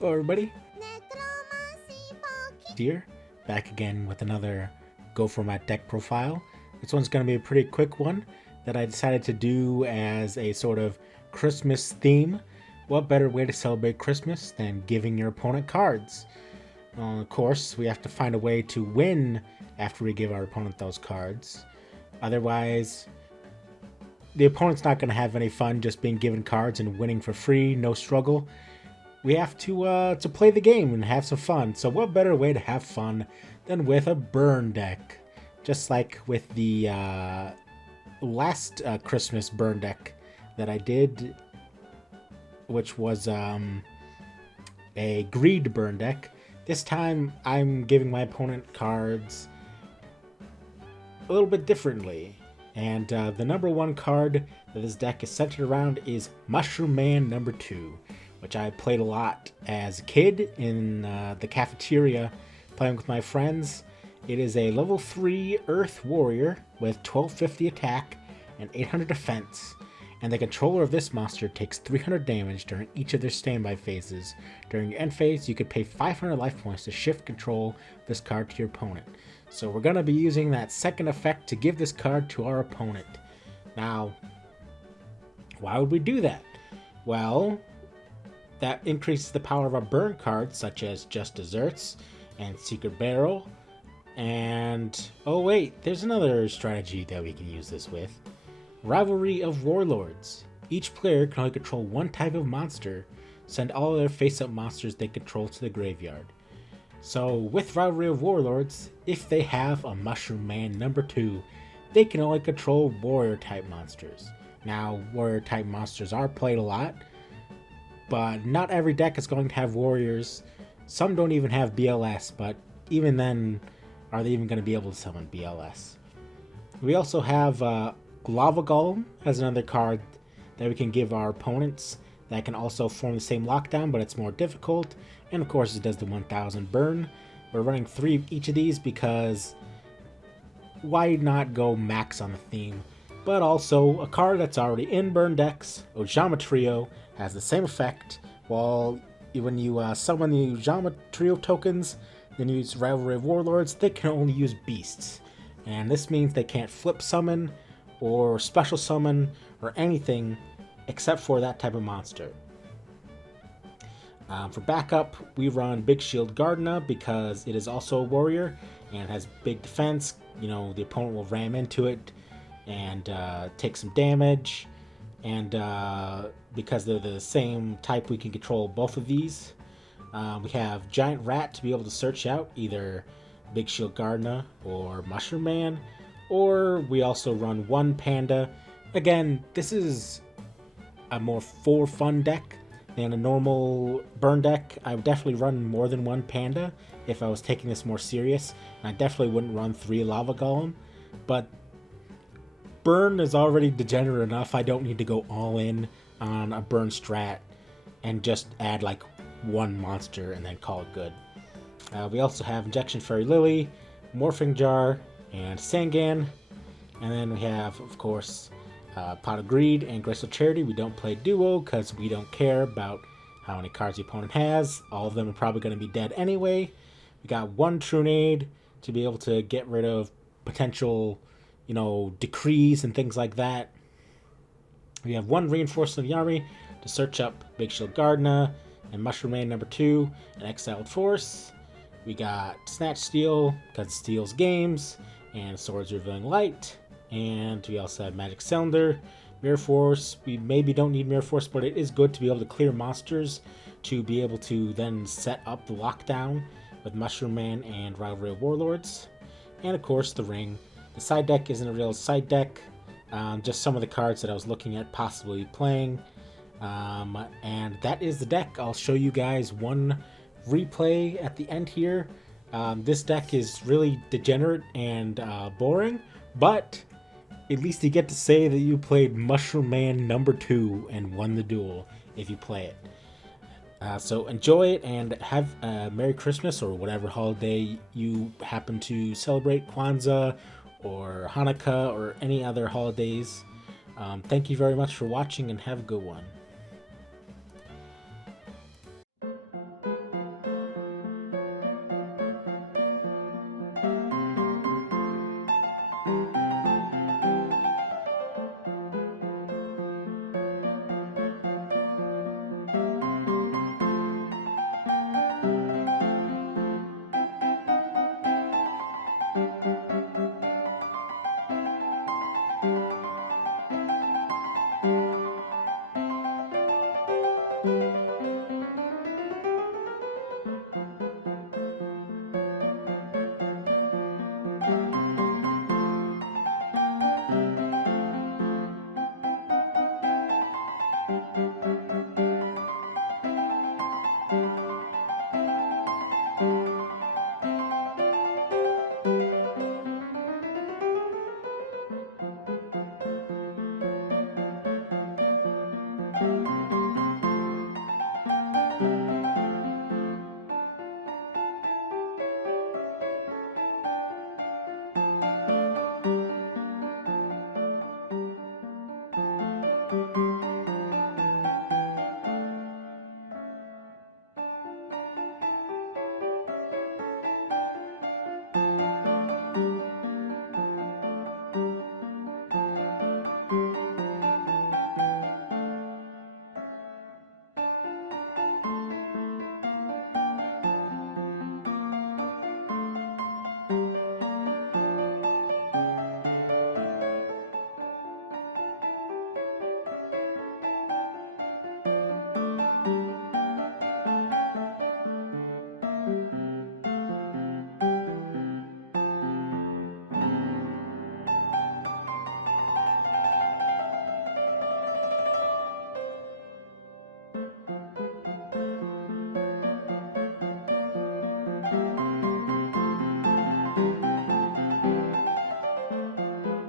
Hello everybody, here, back again with another Go Format deck profile. This one's going to be a pretty quick one that I decided to do as a sort of Christmas theme. What better way to celebrate Christmas than giving your opponent cards? Well, of course, we have to find a way to win after we give our opponent those cards. Otherwise, the opponent's not going to have any fun just being given cards and winning for free, no struggle. We have to play the game and have some fun. So what better way to have fun than with a burn deck? Just like with the last Christmas burn deck that I did, which was a greed burn deck. This time I'm giving my opponent cards a little bit differently. And the number one card that this deck is centered around is Mushroom Man number 2. Which I played a lot as a kid in the cafeteria playing with my friends. It is a level 3 Earth Warrior with 1250 attack and 800 defense, and the controller of this monster takes 300 damage during each of their standby phases. During your end phase, you could pay 500 life points to shift control of this card to your opponent. So we're going to be using that second effect to give this card to our opponent. Now, why would we do that? Well, that increases the power of our burn cards, such as Just Desserts and Secret Barrel. And, oh wait, there's another strategy that we can use this with. Rivalry of Warlords. Each player can only control one type of monster. Send all their face-up monsters they control to the graveyard. So, with Rivalry of Warlords, if they have a Mushroom Man number 2, they can only control Warrior-type monsters. Now, Warrior-type monsters are played a lot, but not every deck is going to have warriors. Some don't even have BLS, but even then, are they even going to be able to summon BLS? We also have Lava Golem as another card that we can give our opponents that can also form the same lockdown, but it's more difficult. And of course, it does the 1000 burn. We're running 3 of each of these because why not go max on the theme? But also, a card that's already in burn decks, Ojama Trio, has the same effect. While when you summon the Ojama Trio tokens, then use Rivalry of Warlords, they can only use beasts. And this means they can't flip summon, or special summon, or anything except for that type of monster. For backup, we run Big Shield Gardna because it is also a warrior and has big defense. You know, the opponent will ram into it and take some damage, and because they're the same type, we can control both of these. We have Giant Rat to be able to search out either Big Shield Gardna or Mushroom Man, or we also run one Panda. Again, this is a more for fun deck than a normal burn deck. I would definitely run more than one Panda if I was taking this more serious, and I definitely wouldn't run 3 Lava Golem, but burn is already degenerate enough. I don't need to go all in on a burn strat and just add like one monster and then call it good. We also have Injection Fairy Lily, Morphing Jar, and Sangan. And then we have, of course, Pot of Greed and Graceful Charity. We don't play duo because we don't care about how many cards the opponent has. All of them are probably going to be dead anyway. We got one Trunade to be able to get rid of potential, decrees and things like that. We have one Reinforcement of Yari to search up Big Shield Gardna and Mushroom Man number 2 and Exiled Force. We got Snatch Steal because it steals games, and Swords Revealing Light. And we also have Magic Cylinder, Mirror Force. We maybe don't need Mirror Force, but it is good to be able to clear monsters to be able to then set up the lockdown with Mushroom Man and Rivalry of Warlords. And of course, the Ring. The side deck isn't a real side deck, just some of the cards that I was looking at possibly playing. And that is the deck. I'll show you guys one replay at the end here. This deck is really degenerate and boring, but at least you get to say that you played Mushroom Man number 2 and won the duel if you play it. So enjoy it and have a Merry Christmas or whatever holiday you happen to celebrate, Kwanzaa or Hanukkah or any other holidays. Thank you very much for watching and have a good one.